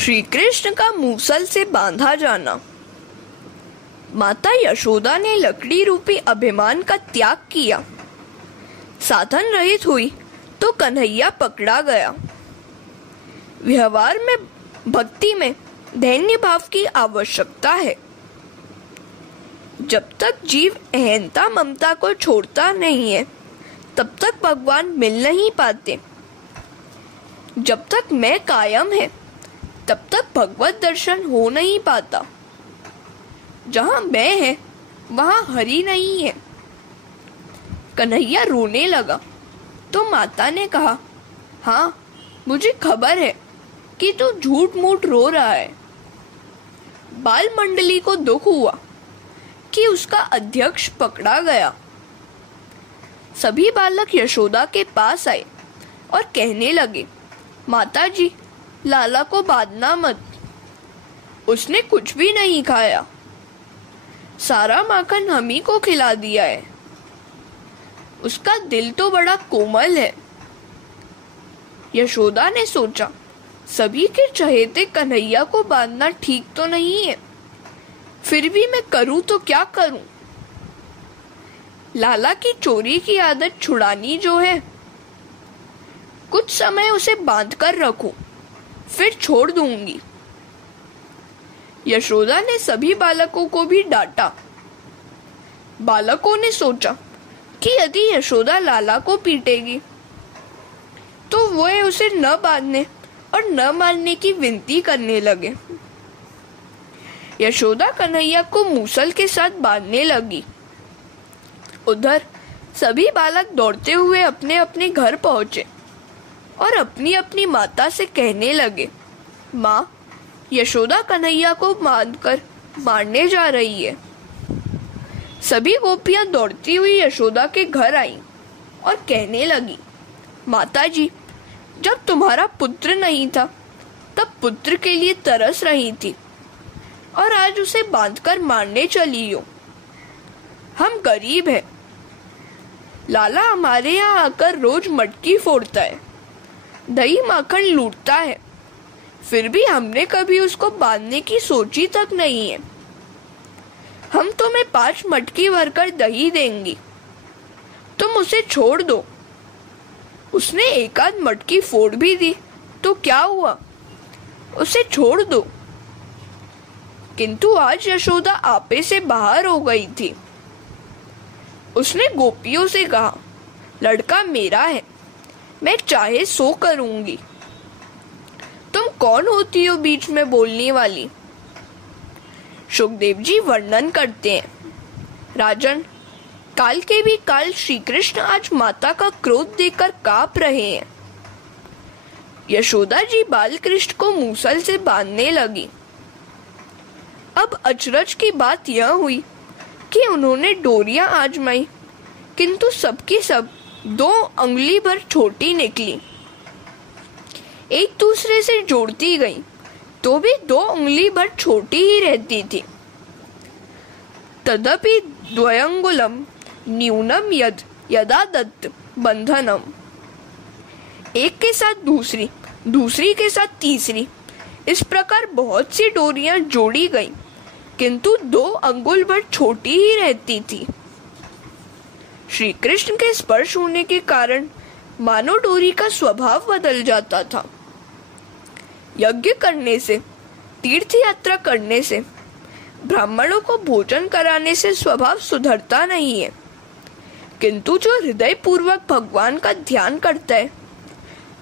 श्री कृष्ण का मूसल से बांधा जाना। माता यशोदा ने लकड़ी रूपी अभिमान का त्याग किया, साधन रहित हुई तो कन्हैया पकड़ा गया। व्यवहार में, भक्ति में दैन्य भाव की आवश्यकता है। जब तक जीव अहंता ममता को छोड़ता नहीं है तब तक भगवान मिल नहीं पाते। जब तक मैं कायम है तब तक भगवत दर्शन हो नहीं पाता। जहां मैं है वहां हरि नहीं है। कन्हैया रोने लगा तो माता ने कहा, हाँ मुझे खबर है कि तू झूठ मूठ रो रहा है। बाल मंडली को दुख हुआ कि उसका अध्यक्ष पकड़ा गया। सभी बालक यशोदा के पास आए और कहने लगे, माताजी लाला को बांधना मत, उसने कुछ भी नहीं खाया, सारा माखन हम ही को खिला दिया है। उसका दिल तो बड़ा कोमल है। यशोदा ने सोचा, सभी के चहेते कन्हैया को बांधना ठीक तो नहीं है, फिर भी मैं करूं तो क्या करूं। लाला की चोरी की आदत छुड़ानी जो है, कुछ समय उसे बांध कर रखूं, फिर छोड़ दूंगी। यशोदा ने सभी बालकों को भी डांटा। बालकों ने सोचा कि यदि यशोदा लाला को पीटेगी तो वह उसे न बांधने और न मारने की विनती करने लगे। यशोदा कन्हैया को मूसल के साथ बांधने लगी। उधर सभी बालक दौड़ते हुए अपने अपने घर पहुंचे और अपनी अपनी माता से कहने लगे, माँ यशोदा कन्हैया को बांधकर मारने जा रही है। सभी गोपियां दौड़ती हुई यशोदा के घर आईं और कहने लगी, माताजी जब तुम्हारा पुत्र नहीं था तब पुत्र के लिए तरस रही थी और आज उसे बांधकर मारने चली हो। हम गरीब हैं, लाला हमारे यहाँ आकर रोज मटकी फोड़ता है, दही माखन लूटता है, फिर भी हमने कभी उसको बांधने की सोची तक नहीं है। हम तुम्हें 5 मटकी भरकर दही देंगी, तुम उसे छोड़ दो। उसने एक आध मटकी फोड़ भी दी तो क्या हुआ, उसे छोड़ दो। किंतु आज यशोदा आपे से बाहर हो गई थी। उसने गोपियों से कहा, लड़का मेरा है, मैं चाहे सो करूंगी। तुम कौन होती हो बीच में बोलने वाली। सुखदेव जी वर्णन करते हैं, राजन काल के भी काल श्री कृष्ण आज माता का क्रोध देखकर कांप रहे हैं। यशोदा जी बाल कृष्ण को मूसल से बांधने लगी। अब अचरज की बात यह हुई कि उन्होंने डोरियां आजमाई, किंतु सबकी सब 2 अंगुली भर छोटी निकली। एक दूसरे से जोड़ती गई तो भी 2 उंगली भर छोटी ही रहती थी। तदपि द्वयंगुलम न्यूनम यद यदा दत्त बंधनम। एक के साथ दूसरी, दूसरी के साथ तीसरी, इस प्रकार बहुत सी डोरियां जोड़ी गई, किंतु 2 अंगुल भर छोटी ही रहती थी। श्री कृष्ण के स्पर्श होने के कारण मानो डोरी का स्वभाव बदल जाता था। यज्ञ करने से, तीर्थ यात्रा करने से, ब्राह्मणों को भोजन कराने से स्वभाव सुधरता नहीं है, किंतु जो हृदय पूर्वक भगवान का ध्यान करता है,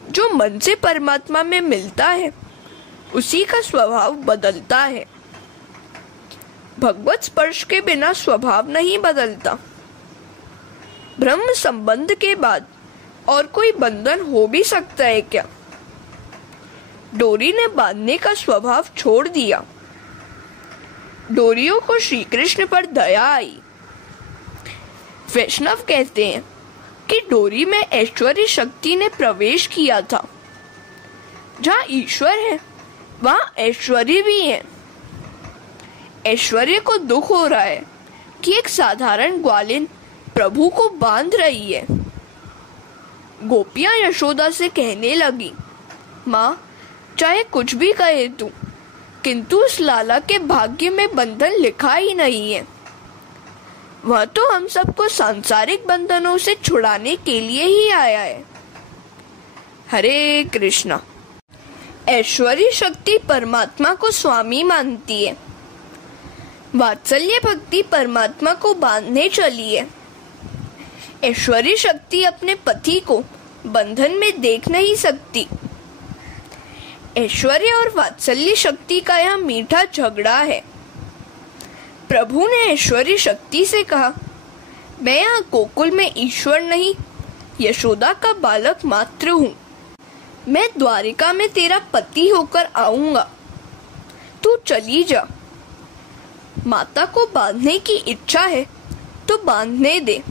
जो मन से परमात्मा में मिलता है, उसी का स्वभाव बदलता है। भगवत स्पर्श के बिना स्वभाव नहीं बदलता। ब्रह्म संबंध के बाद और कोई बंधन हो भी सकता है क्या। डोरी ने बांधने का स्वभाव छोड़ दिया। डोरियों को श्री कृष्ण पर दया आई। वैष्णव कहते हैं कि डोरी में ऐश्वर्य शक्ति ने प्रवेश किया था। जहाँ ईश्वर है वहाँ ऐश्वर्य भी है। ऐश्वर्य को दुख हो रहा है कि एक साधारण ग्वालिन प्रभु को बांध रही है। गोपियां यशोदा से कहने लगी, माँ चाहे कुछ भी कहे तू, किंतु उस लाला के भाग्य में बंधन लिखा ही नहीं है। वह तो हम सबको सांसारिक बंधनों से छुड़ाने के लिए ही आया है। हरे कृष्णा। ऐश्वर्य शक्ति परमात्मा को स्वामी मानती है। वात्सल्य भक्ति परमात्मा को बांधने चली है। ऐश्वर्य शक्ति अपने पति को बंधन में देख नहीं सकती। ऐश्वर्य और वात्सल्य शक्ति का यह मीठा झगड़ा है। प्रभु ने ऐश्वर्य शक्ति से कहा, मैं यहाँ गोकुल में ईश्वर नहीं, यशोदा का बालक मात्र हूँ। मैं द्वारिका में तेरा पति होकर आऊंगा, तू चली जा। माता को बांधने की इच्छा है तो बांधने दे।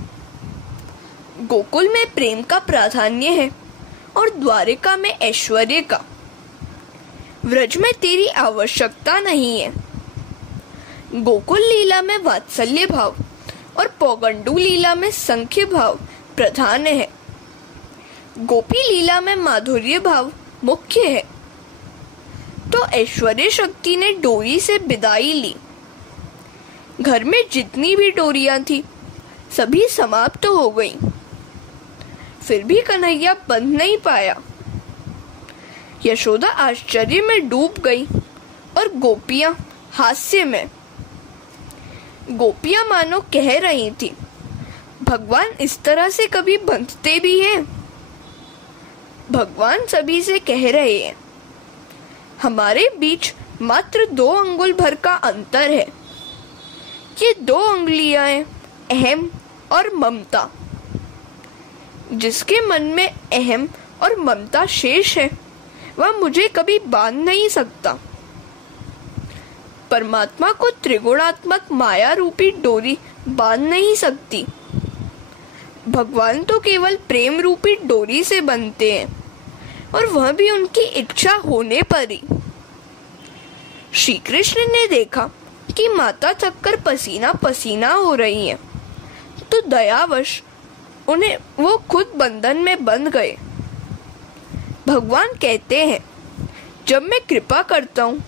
गोकुल में प्रेम का प्राधान्य है और द्वारिका में ऐश्वर्य का। व्रज में तेरी आवश्यकता नहीं है। गोकुल लीला में वात्सल्य भाव और पौगंडू लीला में संख्य भाव प्रधान है। गोपी लीला में माधुर्य भाव मुख्य है। तो ऐश्वर्य शक्ति ने डोरी से विदाई ली। घर में जितनी भी डोरियां थी सभी समाप्त हो गईं। फिर भी कन्हैया बंध नहीं पाया। यशोदा आश्चर्य में डूब गई और गोपियां हास्य में। गोपियां मानो कह रही थी, भगवान इस तरह से कभी बंधते भी हैं? भगवान सभी से कह रहे हैं, हमारे बीच मात्र 2 अंगुल भर का अंतर है। ये 2 उंगलियां हैं, अहम और ममता। जिसके मन में अहम और ममता शेष है वह मुझे कभी बांध नहीं सकता। परमात्मा को त्रिगुणात्मक माया रूपी डोरी बांध नहीं सकती। भगवान तो केवल प्रेम रूपी डोरी से बंधते हैं, और वह भी उनकी इच्छा होने पर ही। श्री कृष्ण ने देखा कि माता थककर पसीना पसीना हो रही है, तो दयावश उन्हें वो खुद बंधन में बंध गए। भगवान कहते हैं, जब मैं कृपा करता हूँ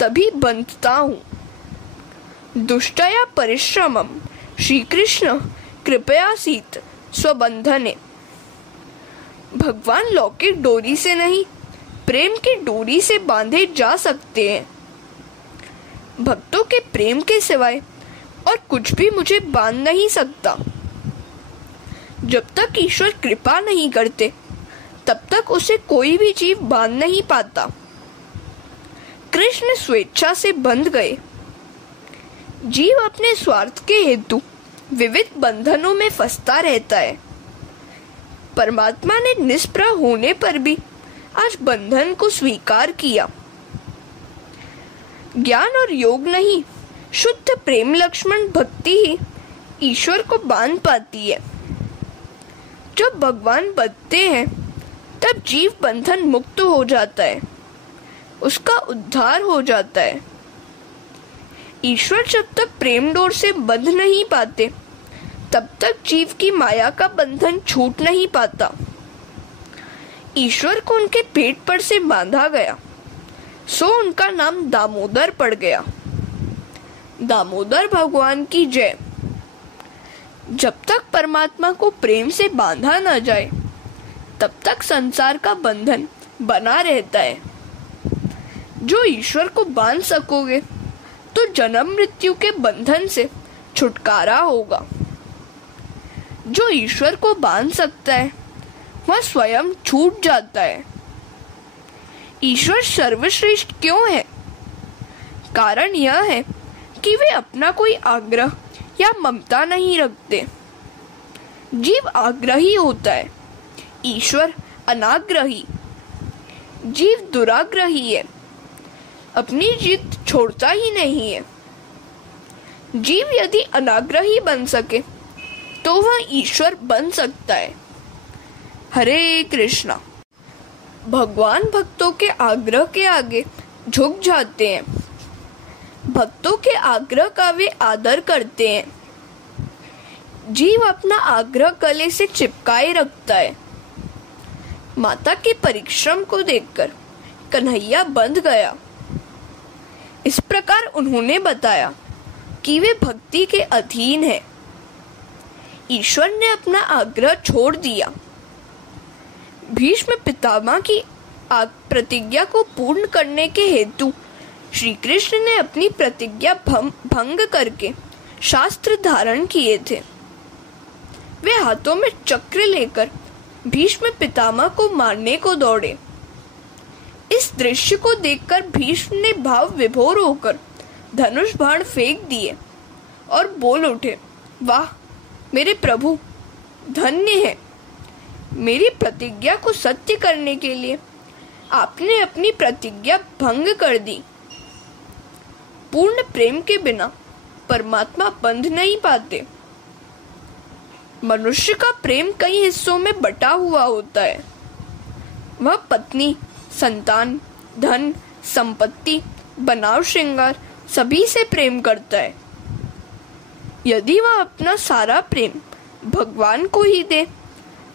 तभी बंधता हूँ। दुष्टया परिश्रमम श्री कृष्ण कृपयासीत स्वबंधने। भगवान लौकिक डोरी से नहीं, प्रेम की डोरी से बांधे जा सकते हैं। भक्तों के प्रेम के सिवाय और कुछ भी मुझे बांध नहीं सकता। जब तक ईश्वर कृपा नहीं करते तब तक उसे कोई भी जीव बांध नहीं पाता। कृष्ण स्वेच्छा से बंध गए। जीव अपने स्वार्थ के हेतु विविध बंधनों में फंसता रहता है। परमात्मा ने निष्प्रह होने पर भी आज बंधन को स्वीकार किया। ज्ञान और योग नहीं, शुद्ध प्रेम लक्ष्मण भक्ति ही ईश्वर को बांध पाती है। जब भगवान बंधते हैं तब जीव बंधन मुक्त हो जाता है, उसका उद्धार हो जाता है। ईश्वर जब तक प्रेम डोर से बंध नहीं पाते तब तक जीव की माया का बंधन छूट नहीं पाता। ईश्वर को उनके पेट पर से बांधा गया, सो उनका नाम दामोदर पड़ गया। दामोदर भगवान की जय। जब तक परमात्मा को प्रेम से बांधा न जाए तब तक संसार का बंधन बना रहता है। जो ईश्वर को बांध सकोगे तो जन्म मृत्यु के बंधन से छुटकारा होगा। जो ईश्वर को बांध सकता है वह स्वयं छूट जाता है। ईश्वर सर्वश्रेष्ठ क्यों है? कारण यह है कि वे अपना कोई आग्रह या ममता नहीं रखते। जीव आग्रही होता है, ईश्वर अनाग्रही। जीव दुराग्रही है, अपनी जिद छोड़ता ही नहीं है। जीव यदि अनाग्रही बन सके तो वह ईश्वर बन सकता है। हरे कृष्णा। भगवान भक्तों के आग्रह के आगे झुक जाते हैं। भक्तों के आग्रह का वे आदर करते हैं। जीव अपना आग्रह गले से चिपकाए रखता है। माता के परिश्रम को देखकर कन्हैया बंध गया। इस प्रकार उन्होंने बताया कि वे भक्ति के अधीन है। ईश्वर ने अपना आग्रह छोड़ दिया। भीष्म पितामह की प्रतिज्ञा को पूर्ण करने के हेतु श्री कृष्ण ने अपनी प्रतिज्ञा भंग करके शास्त्र धारण किए थे। वे हाथों में चक्र लेकर भीष्म पितामह को मारने को दौड़े। इस दृश्य को देखकर भीष्म ने भाव विभोर होकर धनुष बाण फेंक दिए और बोल उठे, वाह मेरे प्रभु, धन्य है। मेरी प्रतिज्ञा को सत्य करने के लिए आपने अपनी प्रतिज्ञा भंग कर दी। पूर्ण प्रेम के बिना परमात्मा बंध नहीं पाते। मनुष्य का प्रेम कई हिस्सों में बटा हुआ होता है। वह पत्नी, संतान, धन, संपत्ति, बनाव श्रृंगार सभी से प्रेम करता है। यदि वह अपना सारा प्रेम भगवान को ही दे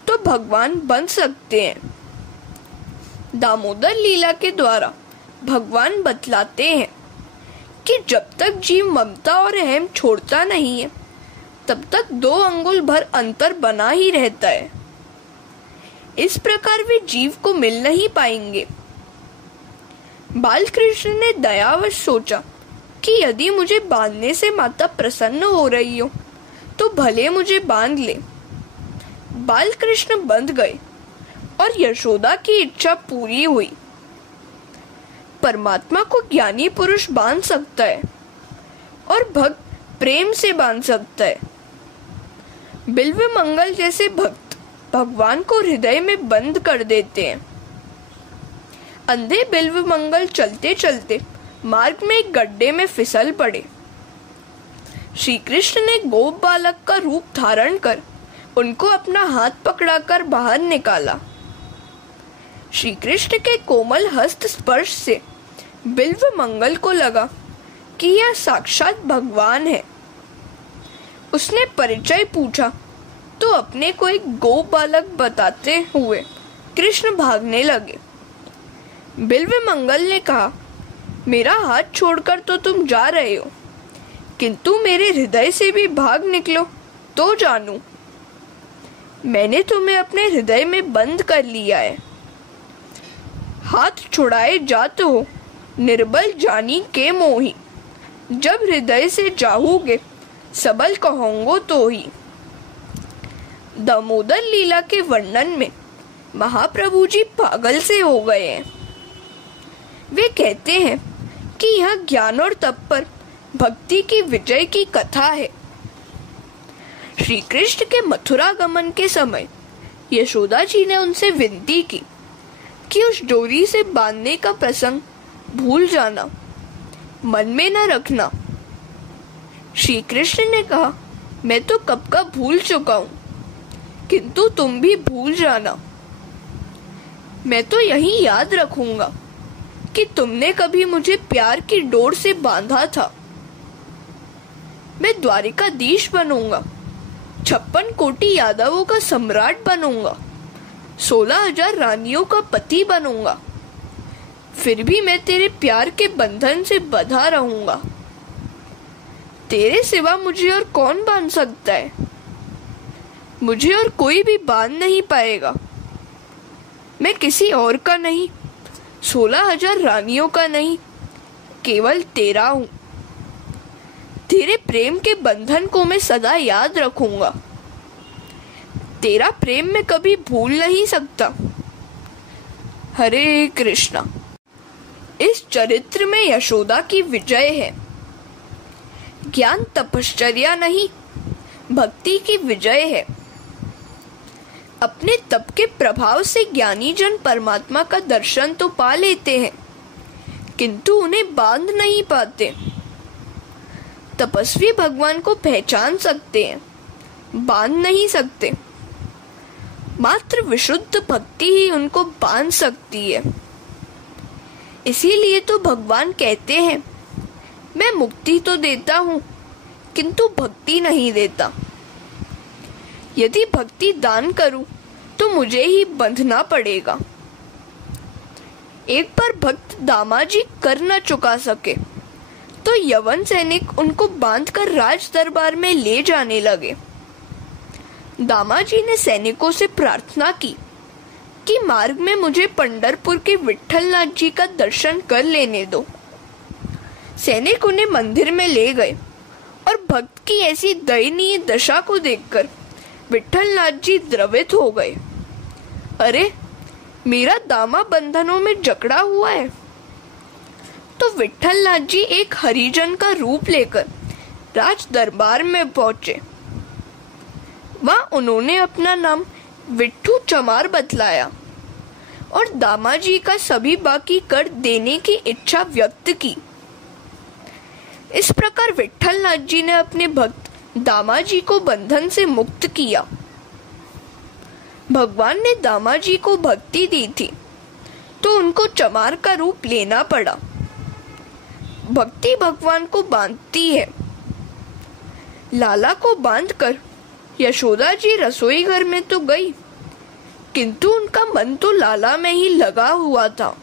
तो भगवान बन सकते हैं। दामोदर लीला के द्वारा भगवान बतलाते हैं कि जब तक जीव ममता और अहम छोड़ता नहीं है तब तक 2 अंगुल भर अंतर बना ही रहता है। इस प्रकार वे जीव को मिल नहीं पाएंगे। बालकृष्ण ने दयावश सोचा कि यदि मुझे बांधने से माता प्रसन्न हो रही हो तो भले मुझे बांध ले। बालकृष्ण बंध गए और यशोदा की इच्छा पूरी हुई। परमात्मा को ज्ञानी पुरुष बांध सकता है और भक्त प्रेम से बांध सकता है। बिल्व मंगल जैसे भक्त भगवान को हृदय में बंद कर देते हैं। अंधे बिल्व मंगल चलते चलते मार्ग में एक गड्ढे में फिसल पड़े। श्री कृष्ण ने गोप बालक का रूप धारण कर उनको अपना हाथ पकड़ाकर बाहर निकाला। श्री कृष्ण के कोमल हस्त स्पर्श से बिल्व मंगल को लगा कि यह साक्षात भगवान है। उसने परिचय पूछा तो अपने को एक गोप बालक बताते हुए कृष्ण भागने लगे। बिल्व मंगल ने कहा, मेरा हाथ छोड़कर तो तुम जा रहे हो, किंतु मेरे हृदय से भी भाग निकलो तो जानूं। मैंने तुम्हें अपने हृदय में बंद कर लिया है। हाथ छुड़ाए जात हो निर्बल जानी के मोही, जब हृदय से जाहूगे सबल कहूंगो तो ही। दामोदर लीला के वर्णन में महाप्रभु जी पागल से हो गए हैं। वे कहते हैं कि यह ज्ञान और तप पर भक्ति की विजय की कथा है। श्री कृष्ण के मथुरा गमन के समय यशोदा जी ने उनसे विनती की कि उस डोरी से बांधने का प्रसंग भूल जाना, मन में न रखना। श्री कृष्ण ने कहा, मैं तो कब का भूल चुका हूं, किंतु तुम भी भूल जाना। मैं तो यही याद रखूंगा कि तुमने कभी मुझे प्यार की डोर से बांधा था। मैं द्वारिकाधीश बनूंगा, 56 कोटि यादवों का सम्राट बनूंगा, 16,000 रानियों का पति बनूंगा, फिर भी मैं तेरे प्यार के बंधन से बंधा रहूंगा। तेरे सिवा मुझे और कौन बांध सकता है? मुझे और कोई भी बांध नहीं पाएगा। मैं किसी और का नहीं, 16,000 रानियों का नहीं, केवल तेरा हूं। तेरे प्रेम के बंधन को मैं सदा याद रखूंगा। तेरा प्रेम मैं कभी भूल नहीं सकता। हरे कृष्णा। इस चरित्र में यशोदा की विजय है। ज्ञान तपश्चर्या नहीं, भक्ति की विजय है। अपने तप के प्रभाव से ज्ञानी जन परमात्मा का दर्शन तो पा लेते हैं, किंतु उन्हें बांध नहीं पाते। तपस्वी भगवान को पहचान सकते हैं, बांध नहीं सकते। मात्र विशुद्ध भक्ति ही उनको बांध सकती है। इसीलिए तो भगवान कहते हैं, मैं मुक्ति तो देता हूं, किंतु भक्ति नहीं देता। यदि भक्ति दान करूं तो मुझे ही बंधना पड़ेगा। एक बार भक्त दामाजी कर न चुका सके तो यवन सैनिक उनको बांधकर राज दरबार में ले जाने लगे। दामाजी ने सैनिकों से प्रार्थना की कि मार्ग में मुझे पंढरपुर के विट्ठलनाथ जी का दर्शन कर लेने दो। सैनिक उन्हें मंदिर में ले गए और भक्त की ऐसी दयनीय दशा को देखकर विट्ठलनाथ जी द्रवित हो गए। अरे, मेरा दामा बंधनों में जकड़ा हुआ है। तो विट्ठलनाथ जी एक हरिजन का रूप लेकर राज दरबार में पहुंचे। वहां उन्होंने अपना नाम विट्ठू चमार बतलाया और दामाजी का सभी बाकी कर देने की इच्छा व्यक्त की। इस प्रकार विट्ठलनाथ जी ने अपने भक्त दामाजी को बंधन से मुक्त किया। भगवान ने दामाजी को भक्ति दी थी तो उनको चमार का रूप लेना पड़ा। भक्ति भगवान को बांधती है। लाला को बांधकर यशोदा जी रसोई घर में तो गई, किंतु उनका मन तो लाला में ही लगा हुआ था।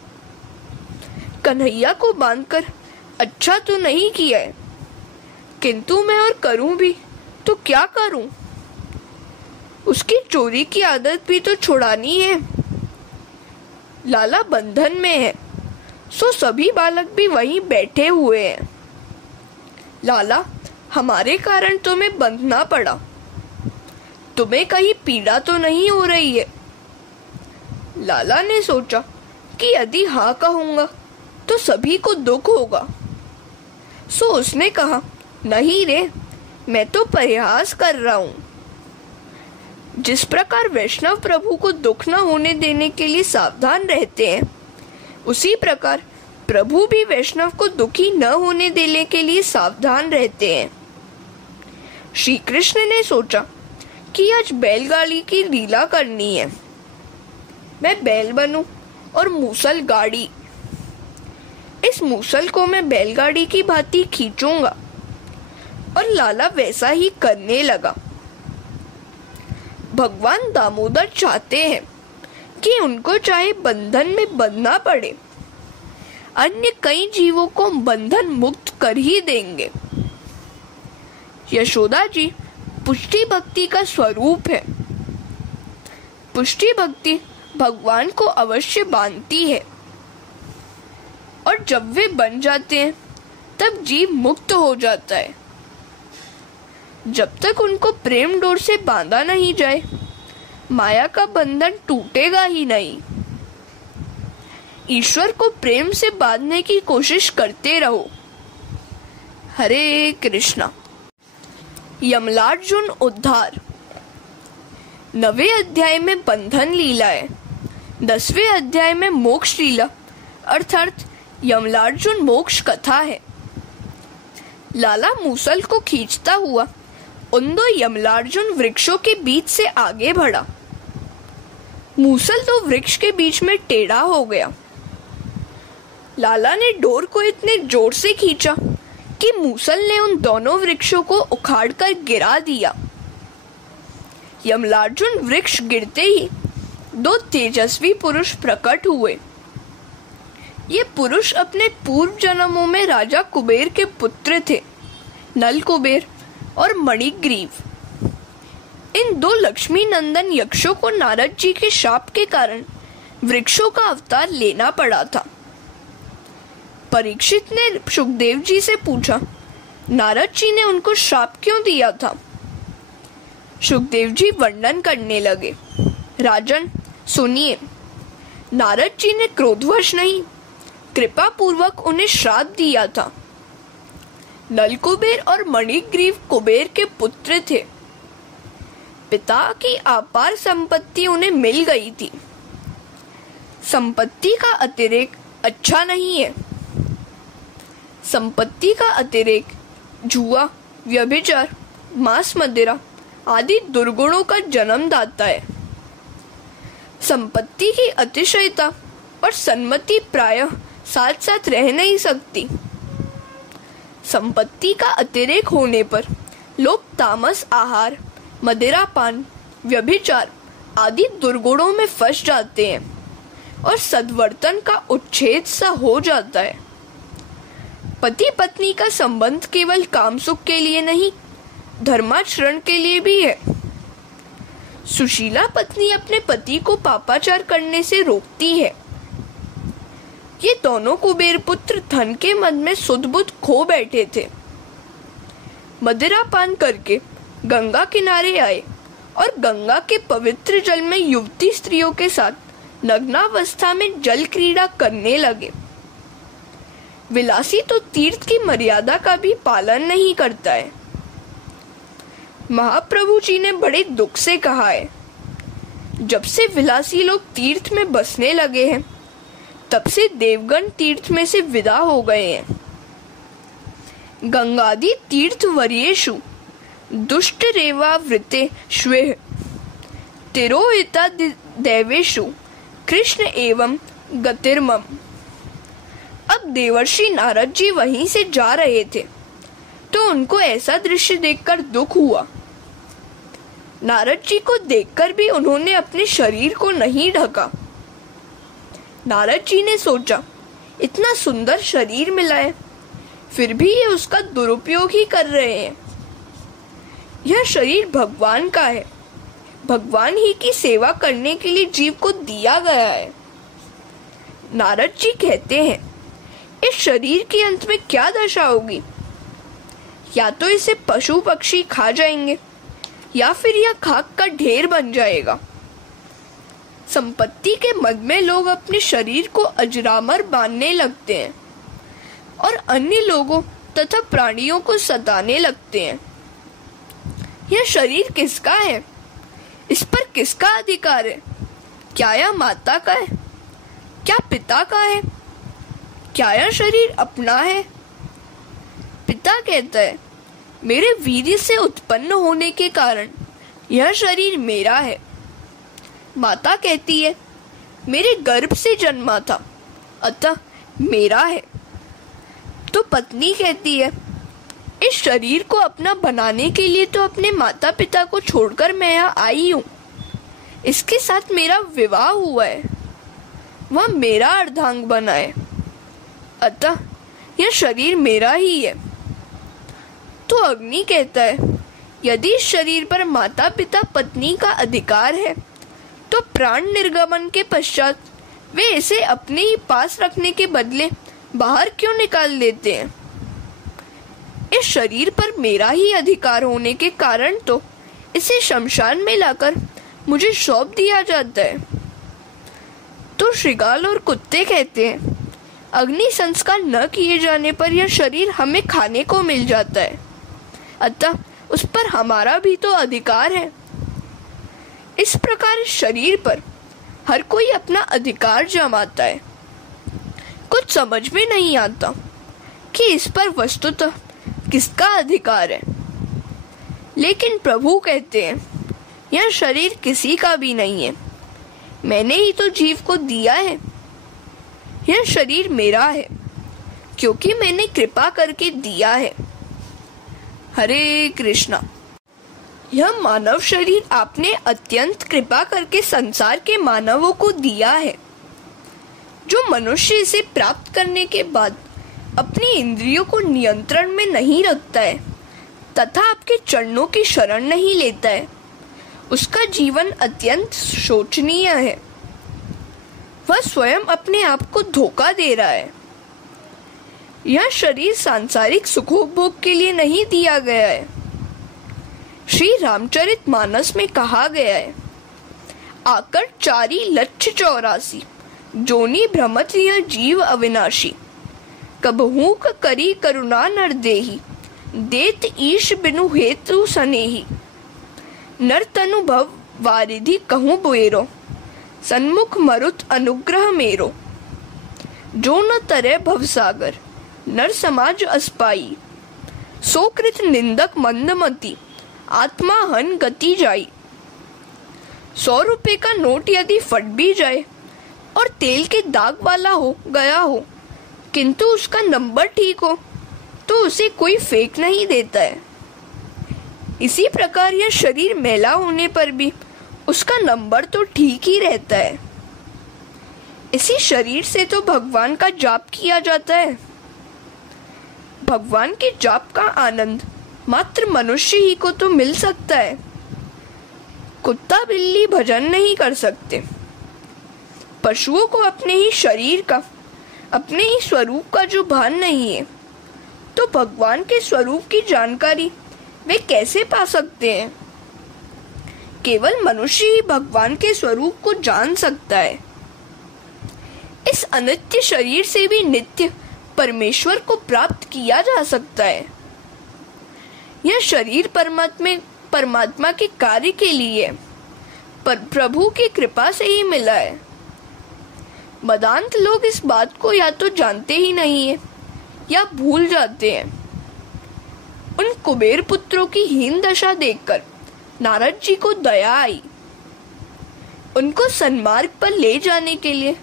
कन्हैया को बांधकर अच्छा तो नहीं किया है, किंतु मैं और करूं भी तो क्या करूं? उसकी चोरी की आदत भी तो छुड़ानी है। लाला बंधन में है, सो सभी बालक भी वहीं बैठे हुए हैं। लाला, हमारे कारण तुम्हें बंधना पड़ा। तुम्हें कहीं पीड़ा तो नहीं हो रही है? लाला ने सोचा कि यदि हाँ कहूंगा तो सभी को दुख होगा, सो उसने कहा, नहीं रे, मैं तो परिहास कर रहा हूं। जिस प्रकार वैष्णव प्रभु को दुख न होने देने के लिए सावधान रहते हैं, उसी प्रकार प्रभु भी वैष्णव को दुखी न होने देने के लिए सावधान रहते हैं। श्री कृष्ण ने सोचा कि आज बैलगाड़ी की लीला करनी है। मैं बैल बनूं और मूसल गाड़ी। इस मूसल को मैं बैलगाड़ी की भांति खींचूंगा। और लाला वैसा ही करने लगा। भगवान दामोदर चाहते हैं कि उनको चाहे बंधन में बंधना पड़े, अन्य कई जीवों को बंधन मुक्त कर ही देंगे। यशोदा जी पुष्टि भक्ति का स्वरूप है। पुष्टि भक्ति भगवान को अवश्य बांधती है और जब वे बन जाते हैं तब जीव मुक्त हो जाता है। जब तक उनको प्रेम डोर से बांधा नहीं जाए, माया का बंधन टूटेगा ही नहीं। ईश्वर को प्रेम से बांधने की कोशिश करते रहो। हरे कृष्णा। यमलार्जुन उद्धार। 9वें अध्याय में बंधन लीला है। 10वें अध्याय में मोक्ष लीला अर्थात यमलार्जुन मोक्ष कथा है। लाला मूसल को खींचता हुआ उन 2 यमलार्जुन वृक्षों के बीच से आगे बढ़ा। मूसल तो वृक्ष के बीच में टेढ़ा हो गया। लाला ने डोर को इतने जोर से खींचा कि मूसल ने उन दोनों वृक्षों को उखाड़कर गिरा दिया। यमलार्जुन वृक्ष गिरते ही 2 तेजस्वी पुरुष प्रकट हुए। ये पुरुष अपने पूर्व जन्मों में राजा कुबेर के पुत्र थे, नल कुबेर और मणिग्रीव। इन 2 लक्ष्मी नंदन यक्षों को नारद जी के शाप के कारण वृक्षों का अवतार लेना पड़ा था। परीक्षित ने सुखदेव जी से पूछा, नारद जी ने उनको श्राप क्यों दिया था? सुखदेव जी वर्णन करने लगे। राजन, सुनिए। नारद जी ने क्रोधवश नहीं, कृपा पूर्वक उन्हें श्राप दिया था। नलकुबेर और मणिग्रीव कुबेर के पुत्र थे। पिता की अपार संपत्ति उन्हें मिल गई थी। संपत्ति का अतिरेक अच्छा नहीं है। संपत्ति का अतिरेक जुआ, व्यभिचार, मांस मदिरा आदि दुर्गुणों का जन्मदाता है। संपत्ति की अतिशयता और सन्मति प्रायः साथ साथ रह नहीं सकती। संपत्ति का अतिरेक होने पर लोग तामस आहार, मदिरापान, व्यभिचार आदि दुर्गुणों में फंस जाते हैं और सद्वर्तन का उच्छेद सा हो जाता है। पति पत्नी का संबंध केवल काम सुख के लिए नहीं, धर्माचरण के लिए भी है। सुशीला पत्नी अपने पति को पापाचार करने से रोकती है। ये दोनों कुबेर पुत्र धन के मन में सुध बुध खो बैठे थे। मदिरा पान करके गंगा किनारे आए और गंगा के पवित्र जल में युवती स्त्रियों के साथ नग्नावस्था में जल क्रीड़ा करने लगे। विलासी तो तीर्थ की मर्यादा का भी पालन नहीं करता है। महाप्रभु जी ने बड़े दुख से कहा है, जब से विलासी लोग तीर्थ में बसने लगे हैं, तब से देवगण तीर्थ में से विदा हो गए हैं। गंगादि तीर्थ वर्येषु दुष्ट रेवा वृते श्वेह तिरोहिता देवेषु कृष्ण एवं गतिर्मम। अब देवर्षि नारद जी वहीं से जा रहे थे तो उनको ऐसा दृश्य देखकर दुख हुआ। नारद जी को देखकर भी उन्होंने अपने शरीर को नहीं ढका। नारद जी ने सोचा, इतना सुंदर शरीर मिला है, फिर भी ये उसका दुरुपयोग ही कर रहे हैं। यह शरीर भगवान का है, भगवान ही की सेवा करने के लिए जीव को दिया गया है। नारद जी कहते हैं, इस शरीर के अंत में क्या दशा होगी? या तो इसे पशु पक्षी खा जाएंगे या फिर यह खाक का ढेर बन जाएगा। संपत्ति के मद में लोग अपने शरीर को अजरामर बांधने लगते हैं और अन्य लोगों तथा प्राणियों को सताने लगते हैं। यह शरीर किसका है? इस पर किसका अधिकार है? क्या यह माता का है? क्या पिता का है? क्या यह शरीर अपना है? पिता कहता है, मेरे वीर्य से उत्पन्न होने के कारण यह शरीर मेरा है। माता कहती है, मेरे गर्भ से जन्मा था, अतः मेरा है। तो पत्नी कहती है, इस शरीर को अपना बनाने के लिए तो अपने माता पिता को छोड़कर मैं यहाँ आई हूँ। इसके साथ मेरा विवाह हुआ है, वह मेरा अर्धांग बना है, अतः यह शरीर मेरा ही है। तो अग्नि कहता है, यदि इस शरीर पर माता पिता पत्नी का अधिकार है तो प्राण निर्गमन के पश्चात वे इसे अपने ही पास रखने के बदले बाहर क्यों निकाल देते हैं? इस शरीर पर मेरा ही अधिकार होने के कारण तो इसे शमशान में लाकर मुझे सौंप दिया जाता है। तो श्रृगाल और कुत्ते कहते हैं, अग्नि संस्कार न किए जाने पर यह शरीर हमें खाने को मिल जाता है, अतः उस पर हमारा भी तो अधिकार है। इस प्रकार शरीर पर हर कोई अपना अधिकार जमाता है। कुछ समझ में नहीं आता कि इस पर वस्तुतः किसका अधिकार है। लेकिन प्रभु कहते हैं, यह शरीर किसी का भी नहीं है, मैंने ही तो जीव को दिया है। यह शरीर मेरा है क्योंकि मैंने कृपा करके दिया है। हरे कृष्णा। यह मानव शरीर आपने अत्यंत कृपा करके संसार के मानवों को दिया है। जो मनुष्य इसे प्राप्त करने के बाद अपनी इंद्रियों को नियंत्रण में नहीं रखता है तथा आपके चरणों की शरण नहीं लेता है, उसका जीवन अत्यंत शोचनीय है। वह स्वयं अपने आप को धोखा दे रहा है। यह शरीर सांसारिक सुखोपभोग के लिए नहीं दिया गया है। श्री रामचरितमानस में कहा गया है, आकर 4,84,84 जोनी भ्रमत यह जीव अविनाशी, कबहू करी करुणा नर देही, देत ईश बिनु हेतु सनेही, नर तनु भव वारिधि कहूँ बुएरो, सन्मुख मरुत अनुग्रह मेरो, जो न तरे भवसागर नर समाज अस्पाई, सोकृत निंदक मंदमती आत्मा हन गति जाई। 100 रुपए का नोट यदि फट भी जाए और तेल के दाग वाला हो गया हो किंतु उसका नंबर ठीक हो तो उसे कोई फेंक नहीं देता है। इसी प्रकार यह शरीर मैला होने पर भी उसका नंबर तो ठीक ही रहता है। इसी शरीर से तो भगवान का जाप किया जाता है। भगवान के जाप का आनंद मात्र मनुष्य ही को तो मिल सकता है। कुत्ता बिल्ली भजन नहीं कर सकते। पशुओं को अपने ही शरीर का, अपने ही स्वरूप का जो भान नहीं है, तो भगवान के स्वरूप की जानकारी वे कैसे पा सकते हैं? केवल मनुष्य ही भगवान के स्वरूप को जान सकता है। इस अनित्य शरीर से भी नित्य परमेश्वर को प्राप्त किया जा सकता है। यह शरीर परमात्मा के कार्य के लिए पर प्रभु की कृपा से ही मिला है। मदांत लोग इस बात को या तो जानते ही नहीं है या भूल जाते हैं। उन कुबेर पुत्रों की हीन दशा देखकर नारद जी को दया आई। उनको सन्मार्ग पर ले जाने के लिए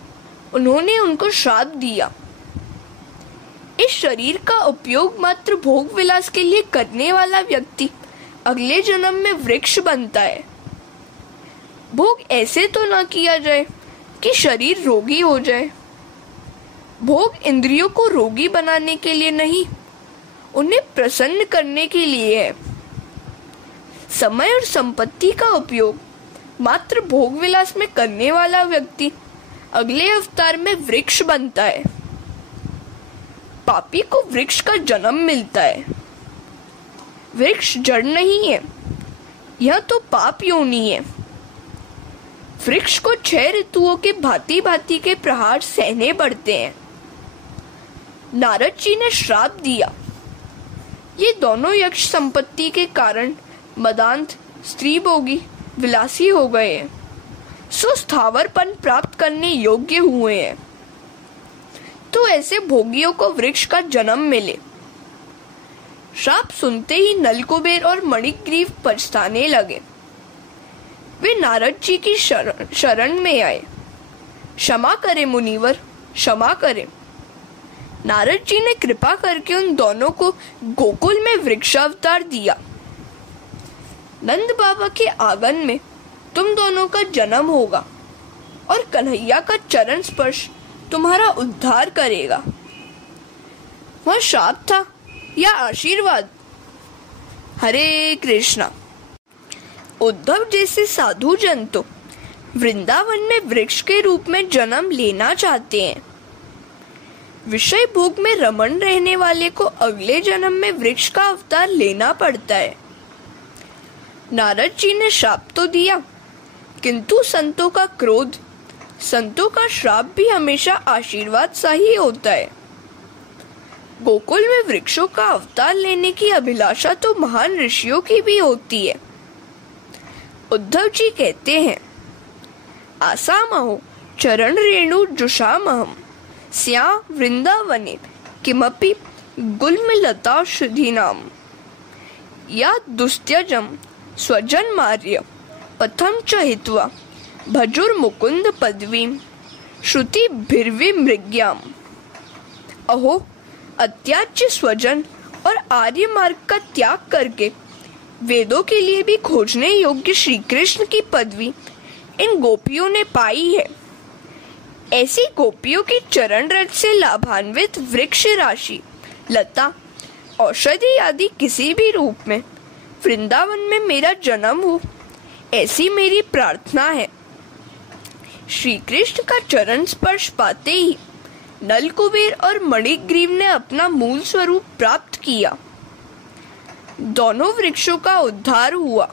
उन्होंने उनको श्राप दिया। इस शरीर का उपयोग मात्र भोग विलास के लिए करने वाला व्यक्ति अगले जन्म में वृक्ष बनता है। भोग ऐसे तो ना किया जाए कि शरीर रोगी हो जाए। भोग इंद्रियों को रोगी बनाने के लिए नहीं, उन्हें प्रसन्न करने के लिए है। समय और संपत्ति का उपयोग मात्र भोग विलास में करने वाला व्यक्ति अगले अवतार में वृक्ष बनता है। पापी को वृक्ष का जन्म मिलता है। वृक्ष जड़ नहीं है, यह तो पाप योनि है। वृक्ष को 6 ऋतुओं के भांति भांति के प्रहार सहने पड़ते हैं। नारद जी ने श्राप दिया। ये दोनों यक्ष संपत्ति के कारण मदांत, स्त्रीभोगी, विलासी हो गए हैं, सो स्थावरपन प्राप्त करने योग्य हुए हैं। तो ऐसे भोगियों को वृक्ष का जन्म मिले। श्राप सुनते ही नलकुबेर और मणिग्रीव पछताने लगे। वे नारद जी की शरण में आए। क्षमा करें मुनिवर, क्षमा करें। नारद जी ने कृपा करके उन दोनों को गोकुल में वृक्षावतार दिया। नंद बाबा के आंगन में तुम दोनों का जन्म होगा और कन्हैया का चरण स्पर्श तुम्हारा उद्धार करेगा। वह श्राप था या आशीर्वाद? हरे कृष्णा। उद्धव जैसे साधु जन तो वृंदावन में वृक्ष के रूप में जन्म लेना चाहते हैं। विषय भोग में रमण रहने वाले को अगले जन्म में वृक्ष का अवतार लेना पड़ता है। नारद जी ने श्राप तो दिया, किंतु संतों का क्रोध, संतों का श्राप भी हमेशा आशीर्वाद सा ही होता है। गोकुल में वृक्षों का अवतार लेने की अभिलाषा तो महान ऋषियों की भी होती है। उद्धव जी कहते हैं, आसामहो चरण रेणु जुषामहम स्या वृंदावने किमपि गुल्मलता शुधिनाम या दुस्त्यजम स्वजन मार्य पथम च हित्वा भजुर मुकुंद पदवीम श्रुति भिर्वि मृग्याम। अहो, अत्याज्य स्वजन और आर्य मार्ग का त्याग करके वेदों के लिए भी खोजने योग्य श्री कृष्ण की पदवी इन गोपियों ने पाई है। ऐसी गोपियों की चरण रज से लाभान्वित वृक्ष राशि, लता, औषधि आदि किसी भी रूप में वृंदावन में मेरा जन्म हो, ऐसी मेरी प्रार्थना है। श्री कृष्ण का चरण स्पर्श पाते ही नलकुबेर और मणिग्रीव ने अपना मूल स्वरूप प्राप्त किया। दोनों वृक्षों का उद्धार हुआ।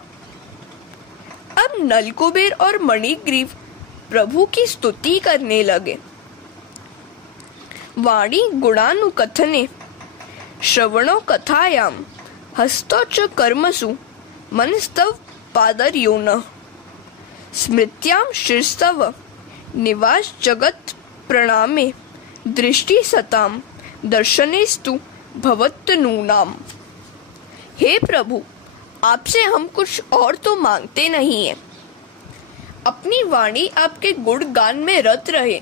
अब नलकुबेर और मणिग्रीव प्रभु की स्तुति करने लगे। वाणी गुणानुकथने श्रवणो कथायाम हस्तो च कर्मसु मनस्तव पादर्योनः स्मृत्याम शिरस्तव निवास जगत प्रणामे दृष्टि सताम दर्शनेस्तु भवत्तनूनाम। हे प्रभु, आपसे हम कुछ और तो मांगते नहीं है। अपनी वाणी आपके गुण गान में रत रहे,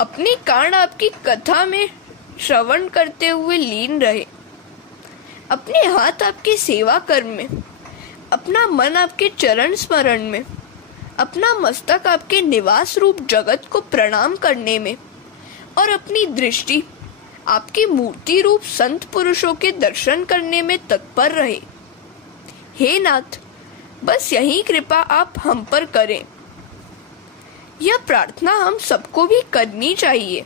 अपने कान आपकी कथा में श्रवण करते हुए लीन रहे, अपने हाथ आपकी सेवा कर्म में, अपना मन आपके चरण स्मरण में, अपना मस्तक आपके निवास रूप जगत को प्रणाम करने में और अपनी दृष्टि आपकी मूर्ति रूप संत पुरुषों के दर्शन करने में तत्पर रहे। हे नाथ, बस यही कृपा आप हम पर करें। यह प्रार्थना हम सबको भी करनी चाहिए।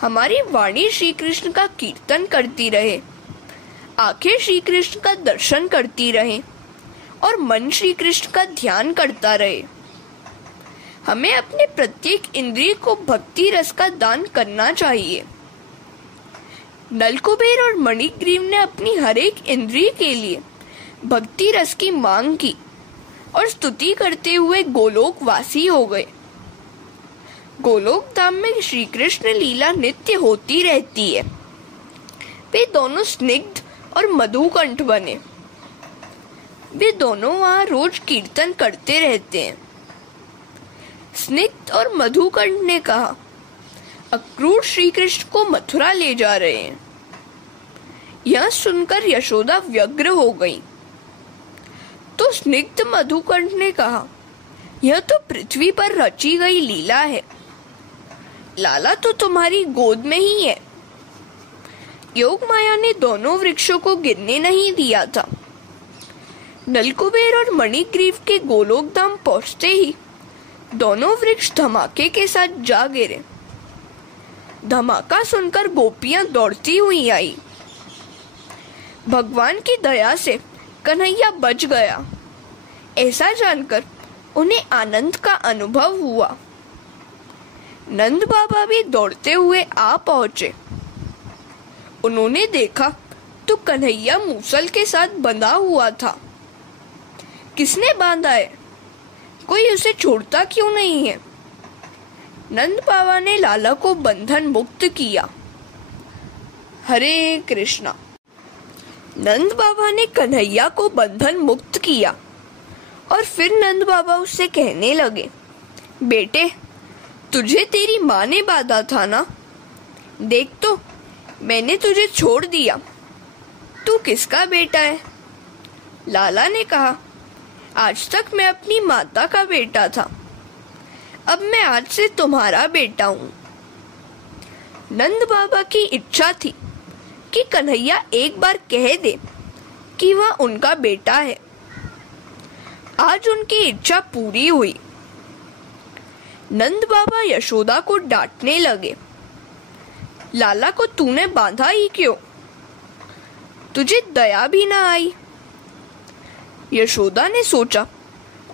हमारी वाणी श्री कृष्ण का कीर्तन करती रहे, आंखें श्री कृष्ण का दर्शन करती रहे और मन श्री कृष्ण का ध्यान करता रहे। हमें अपने प्रत्येक इंद्रिय को भक्ति रस का दान करना चाहिए। नलकुबेर और मणिग्रीव ने अपनी हर एक इंद्रिय के लिए भक्ति रस की मांग की और स्तुति करते हुए गोलोक वासी हो गए। गोलोक धाम में श्री कृष्ण लीला नित्य होती रहती है। वे दोनों स्निग्ध और मधुकंठ बने। वे दोनों वहां रोज कीर्तन करते रहते हैं। स्निग्ध और मधुकंठ ने कहा, अक्रूर श्री कृष्ण को मथुरा ले जा रहे हैं। यह सुनकर यशोदा व्यग्र हो गई। तो स्निग्ध मधुकंठ ने कहा, यह तो पृथ्वी पर रची गई लीला है। लाला तो तुम्हारी गोद में ही है। योग माया ने दोनों वृक्षों को गिरने नहीं दिया था। नलकुबेर और मणिग्रीव के गोलोक धाम पहुंचते ही दोनों वृक्ष धमाके के साथ जा गिरे। धमाका सुनकर गोपियां दौड़ती हुई आई। भगवान की दया से कन्हैया बच गया, ऐसा जानकर उन्हें आनंद का अनुभव हुआ। नंद बाबा भी दौड़ते हुए आ पहुंचे। उन्होंने देखा तो कन्हैया मूसल के साथ बंधा हुआ था। किसने बांधा है? कोई उसे छोड़ता क्यों नहीं है? नंद बाबा ने लाला को बंधन मुक्त किया। हरे कृष्णा। नंद बाबा ने कन्हैया को बंधन मुक्त किया और फिर नंद बाबा उससे कहने लगे, बेटे, तुझे तेरी माँ ने बांधा था ना? देख तो, मैंने तुझे छोड़ दिया। तू किसका बेटा है? लाला ने कहा, आज तक मैं अपनी माता का बेटा था, अब मैं आज से तुम्हारा बेटा हूँ। नंद बाबा की इच्छा थी कि कन्हैया एक बार कह दे कि वह उनका बेटा है। आज उनकी इच्छा पूरी हुई। नंद बाबा यशोदा को डांटने लगे, लाला को तूने बांधा ही क्यों? तुझे दया भी ना आई। यशोदा ने सोचा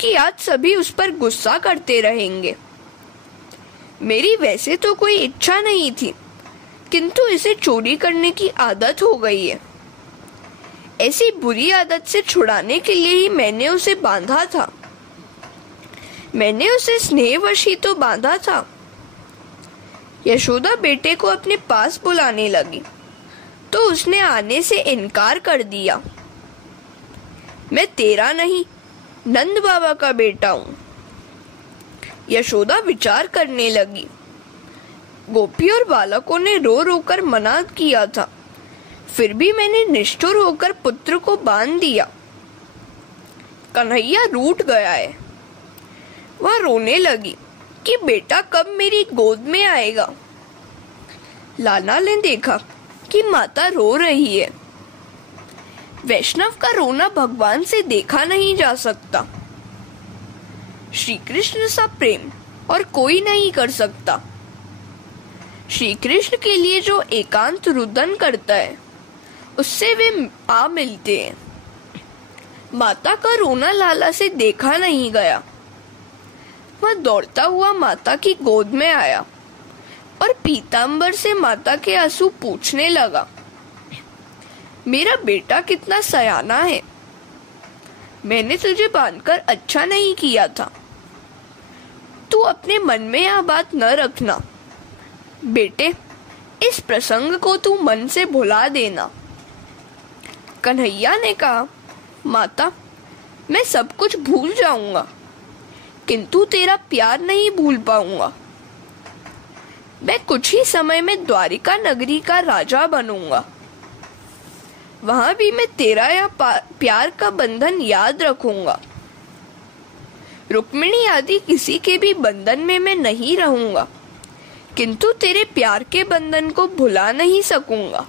कि आज सभी उस पर गुस्सा करते रहेंगे। मेरी वैसे तो कोई इच्छा नहीं थी, किंतु इसे चोरी करने की आदत हो गई है। ऐसी बुरी आदत से छुड़ाने के लिए ही मैंने उसे बांधा था। मैंने उसे स्नेहवश ही तो बांधा था। यशोदा बेटे को अपने पास बुलाने लगी तो उसने आने से इनकार कर दिया। मैं तेरा नहीं, नंद बाबा का बेटा हूँ। यशोदा विचार करने लगी। गोपी और बालकों ने रो रो कर मना किया था, फिर भी मैंने निष्ठुर होकर पुत्र को बांध दिया। कन्हैया रूठ गया है। वह रोने लगी कि बेटा कब मेरी गोद में आएगा। लाला ने देखा कि माता रो रही है। वैष्णव का रोना भगवान से देखा नहीं जा सकता। श्री कृष्ण सा प्रेम और कोई नहीं कर सकता। श्री कृष्ण के लिए जो एकांत रुदन करता है, उससे वे आ मिलते हैं। माता का रोना लाला से देखा नहीं गया। वह दौड़ता हुआ माता की गोद में आया और पीतांबर से माता के आंसू पूछने लगा, मेरा बेटा कितना सयाना है। मैंने तुझे बांधकर अच्छा नहीं किया था। तू अपने मन में यह बात न रखना। बेटे, इस प्रसंग को तू मन से भुला देना। कन्हैया ने कहा, माता, मैं सब कुछ भूल जाऊंगा, किंतु तेरा प्यार नहीं भूल पाऊंगा। मैं कुछ ही समय में द्वारिका नगरी का राजा बनूंगा। वहां भी मैं तेरा यह प्यार का बंधन याद रखूंगा। रुक्मिणी आदि किसी के भी बंधन में मैं नहीं रहूंगा, किंतु तेरे प्यार के बंधन को भुला नहीं सकूंगा।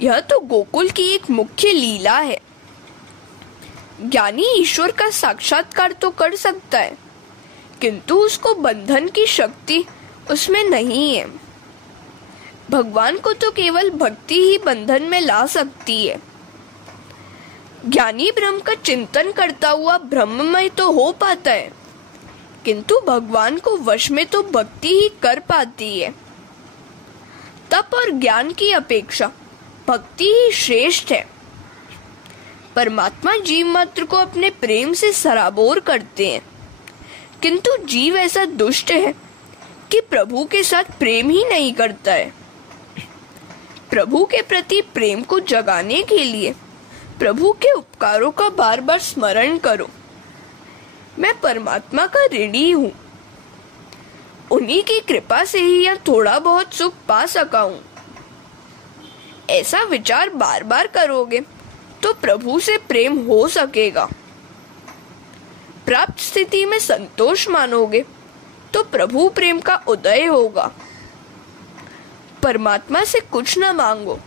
यह तो गोकुल की एक मुख्य लीला है। ज्ञानी ईश्वर का साक्षात्कार तो कर सकता है, किंतु उसको बंधन की शक्ति उसमें नहीं है। भगवान को तो केवल भक्ति ही बंधन में ला सकती है। ज्ञानी ब्रह्म का चिंतन करता हुआ ब्रह्ममय तो हो पाता है, किंतु भगवान को वश में तो भक्ति ही कर पाती है। तप और ज्ञान की अपेक्षा भक्ति ही श्रेष्ठ है। परमात्मा जीव मात्र को अपने प्रेम से सराबोर करते हैं, किंतु जीव ऐसा दुष्ट है कि प्रभु के साथ प्रेम ही नहीं करता है। प्रभु के प्रति प्रेम को जगाने के लिए प्रभु के उपकारों का बार बार स्मरण करो। मैं परमात्मा का ऋणी हूँ, उन्हीं की कृपा से ही यह थोड़ा बहुत सुख पा सका हूँ। ऐसा विचार बार बार करोगे तो प्रभु से प्रेम हो सकेगा। प्राप्त स्थिति में संतोष मानोगे तो प्रभु प्रेम का उदय होगा। परमात्मा से कुछ न मांगो,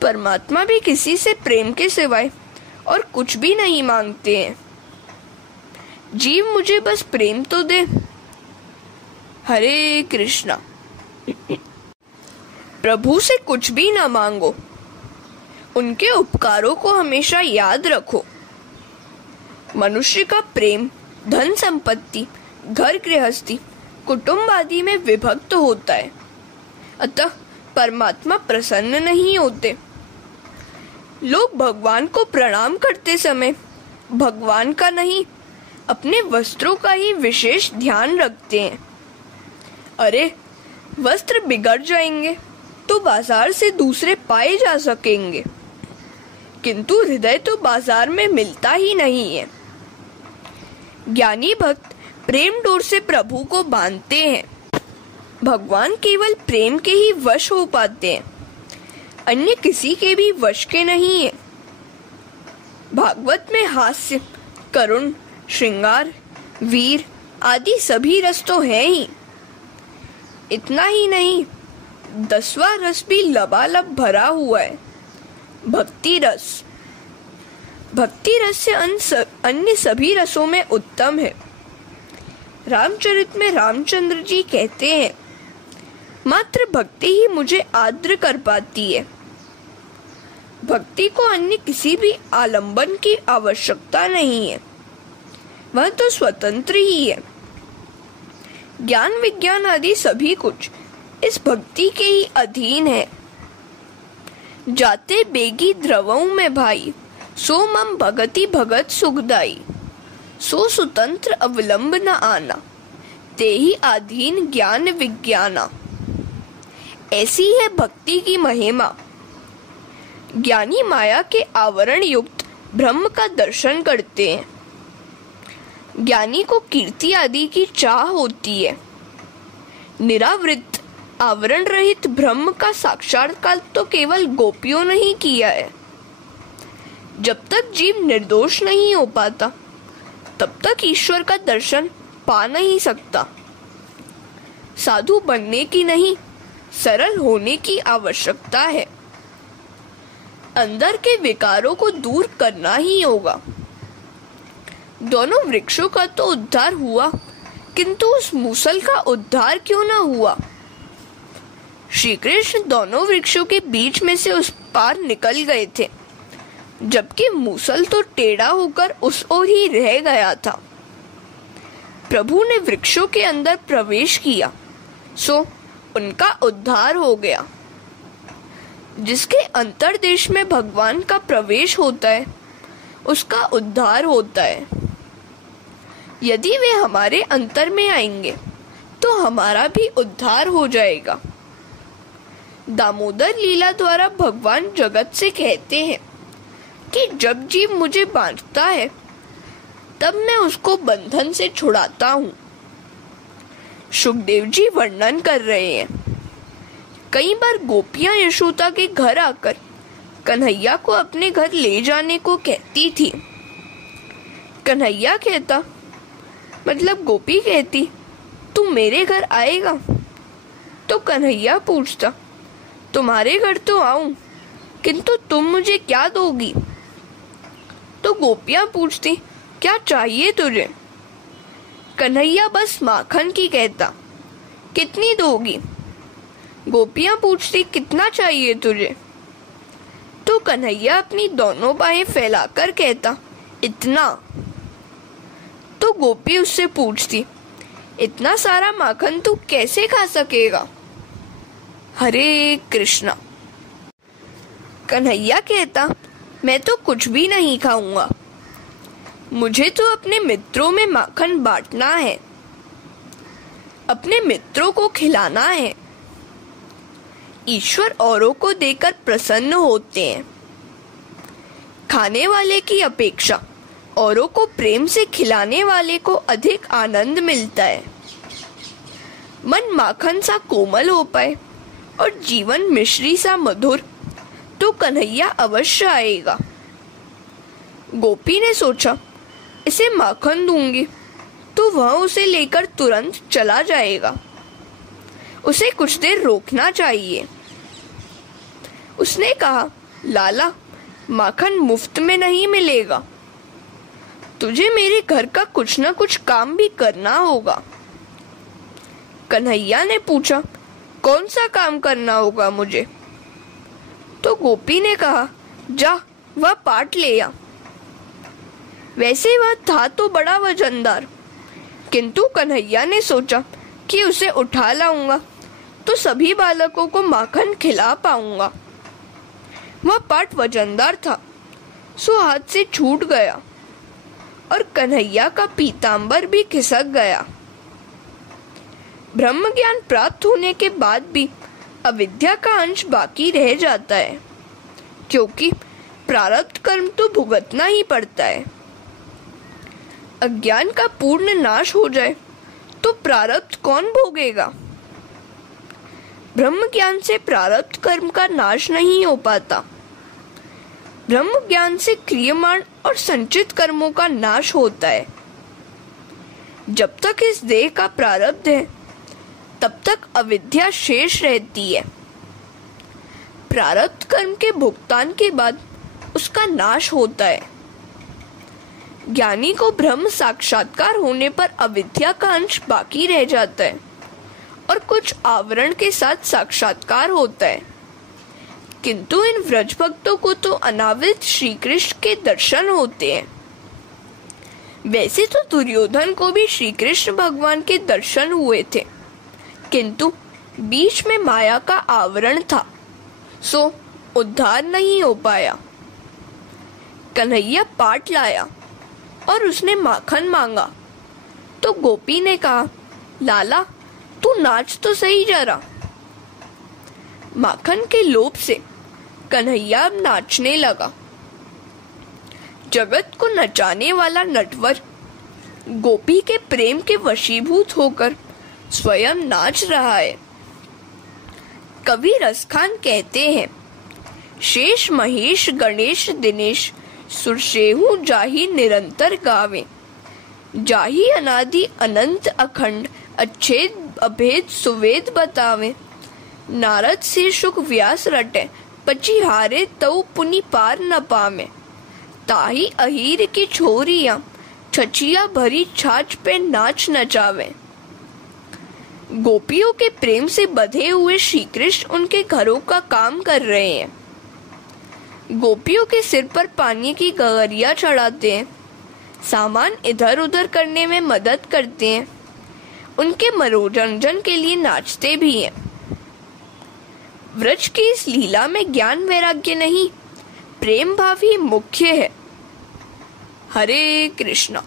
परमात्मा भी किसी से प्रेम के सिवाय और कुछ भी नहीं मांगते हैं। जीव मुझे बस प्रेम तो दे। हरे कृष्णा। प्रभु से कुछ भी न मांगो, उनके उपकारों को हमेशा याद रखो। मनुष्य का प्रेम धन संपत्ति, घर गृहस्थी, कुटुंब आदि में विभक्त होता है, अतः परमात्मा प्रसन्न नहीं होते। लोग भगवान को प्रणाम करते समय भगवान का नहीं, अपने वस्त्रों का ही विशेष ध्यान रखते हैं। अरे, वस्त्र बिगड़ जाएंगे तो बाजार से दूसरे पाए जा सकेंगे, किंतु हृदय तो बाजार में मिलता ही नहीं है। ज्ञानी भक्त प्रेम डोर से प्रभु को बांधते हैं। भगवान केवल प्रेम के ही वश हो पाते हैं, अन्य किसी के भी वश के नहीं है। भागवत में हास्य, करुण, श्रृंगार, वीर आदि सभी रस तो हैं ही। इतना ही नहीं, 10वां रस भी लबालब भरा हुआ है, भक्ति रस। भक्ति रस से अन्य सभी रसों में उत्तम है। रामचरित में रामचंद्र जी कहते हैं, मात्र भक्ति ही मुझे आर्द्र कर पाती है। भक्ति को अन्य किसी भी आलंबन की आवश्यकता नहीं है, वह तो स्वतंत्र ही है। ज्ञान विज्ञान आदि सभी कुछ इस भक्ति के ही अधीन है। जाते बेगी द्रवों में भाई, सो मम भगति भगत सुखदाई। सो सुतंत्र अवलंब न आना, ते ही अधीन ज्ञान विज्ञाना। ऐसी है भक्ति की महिमा। ज्ञानी माया के आवरण युक्त ब्रह्म का दर्शन करते हैं। ज्ञानी को कीर्ति आदि की चाह होती है। निरावृत आवरण रहित ब्रह्म का साक्षात्कार तो केवल गोपियों ने ही किया है। जब तक जीव निर्दोष नहीं हो पाता, तब तक ईश्वर का दर्शन पा नहीं सकता। साधु बनने की नहीं, सरल होने की आवश्यकता है। अंदर के विकारों को दूर करना ही होगा। दोनों वृक्षों का तो उद्धार हुआ, किंतु उस मूसल का उद्धार क्यों न हुआ? श्री कृष्ण दोनों वृक्षों के बीच में से उस पार निकल गए थे, जबकि मूसल तो टेढ़ा होकर उस ओर ही रह गया था। प्रभु ने वृक्षों के अंदर प्रवेश किया, सो उनका उद्धार हो गया। जिसके अंतर्देश में भगवान का प्रवेश होता है, उसका उद्धार होता है। यदि वे हमारे अंतर में आएंगे तो हमारा भी उद्धार हो जाएगा। दामोदर लीला द्वारा भगवान जगत से कहते हैं कि जब जीव मुझे बांधता है, तब मैं उसको बंधन से छुड़ाता हूँ। सुखदेव जी वर्णन कर रहे हैं, कई बार गोपियां यशोदा के घर आकर कन्हैया को अपने घर ले जाने को कहती थी, कन्हैया कहता, मतलब गोपी कहती, तू मेरे घर आएगा? तो कन्हैया पूछता, तुम्हारे घर तो आऊं, किंतु तुम मुझे क्या दोगी? तो गोपियां पूछती, क्या चाहिए तुझे? कन्हैया बस माखन की कहता, कितनी दोगी? गोपियां पूछती, कितना चाहिए तुझे? तो कन्हैया अपनी दोनों बाहें फैलाकर कहता, इतना। तो गोपी उससे पूछती, इतना सारा माखन तू कैसे खा सकेगा? हरे कृष्णा। कन्हैया कहता, मैं तो कुछ भी नहीं खाऊंगा, मुझे तो अपने मित्रों में माखन बांटना है, अपने मित्रों को खिलाना है। ईश्वर औरों को देकर प्रसन्न होते हैं। खाने वाले की अपेक्षा औरों को प्रेम से खिलाने वाले को अधिक आनंद मिलता है। मन माखन सा कोमल हो पाए और जीवन मिश्री सा मधुर, तो कन्हैया अवश्य आएगा। गोपी ने सोचा, इसे माखन दूंगी तो वह उसे लेकर तुरंत चला जाएगा, उसे कुछ देर रोकना चाहिए। उसने कहा, लाला, माखन मुफ्त में नहीं मिलेगा, तुझे मेरे घर का कुछ न कुछ काम भी करना होगा। कन्हैया ने पूछा, कौन सा काम करना होगा मुझे? तो गोपी ने कहा, जा वह पाट ले आ। वैसे वह था तो बड़ा वजनदार, किंतु कन्हैया ने सोचा कि उसे उठा लाऊंगा तो सभी बालकों को माखन खिला पाऊंगा। वह पाट वजनदार था, सो हाथ से छूट गया और कन्हैया का पीतांबर भी खिसक गया। ब्रह्म ज्ञान प्राप्त होने के बाद भी अविद्या का अंश बाकी रह जाता है, क्योंकि प्रारब्ध कर्म तो भुगतना ही पड़ता है। अज्ञान का पूर्ण नाश हो जाए तो प्रारब्ध कौन भोगेगा? ब्रह्म ज्ञान से प्रारब्ध कर्म का नाश नहीं हो पाता। ब्रह्म ज्ञान से क्रियमाण और संचित कर्मों का नाश होता है। जब तक इस देह का प्रारब्ध है, तब तक अविद्या शेष रहती है। प्रारब्ध कर्म के भुगतान के बाद उसका नाश होता है। ज्ञानी को ब्रह्म साक्षात्कार होने पर अविद्या का अंश बाकी रह जाता है और कुछ आवरण के साथ साक्षात्कार होता है। किंतु इन व्रज भक्तों को तो अनावृत श्री कृष्ण के दर्शन होते हैं। वैसे तो दुर्योधन को भी श्री कृष्ण भगवान के दर्शन हुए थे, किंतु बीच में माया का आवरण था, सो उद्धार नहीं हो पाया। कन्हैया पाट लाया और उसने माखन मांगा, तो गोपी ने कहा, लाला, तू नाच तो सही जरा। माखन के लोभ से कन्हैया नाचने लगा। जगत को नचाने वाला नटवर गोपी के प्रेम के वशीभूत होकर स्वयं नाच रहा है। कवि रसखान कहते हैं, शेष महेश गणेश दिनेश सुरसेहु जाहि निरंतर गावे, जाहि अनादि अनंत अखंड अच्छेद अभेद सुवेद बतावे। नारद से शुक व्यास रटे पची हारे तऊ पुनि पार न पावे। ताही अहीर की छोरियां छचिया भरी छाछ पे नाच नचावे। गोपियों के प्रेम से बंधे हुए श्री कृष्ण उनके घरों का काम कर रहे हैं। गोपियों के सिर पर पानी की गगरिया चढ़ाते हैं, सामान इधर उधर करने में मदद करते हैं, उनके मनोरंजन के लिए नाचते भी हैं। व्रज की इस लीला में ज्ञान वैराग्य नहीं, प्रेम भाव ही मुख्य है। हरे कृष्णा।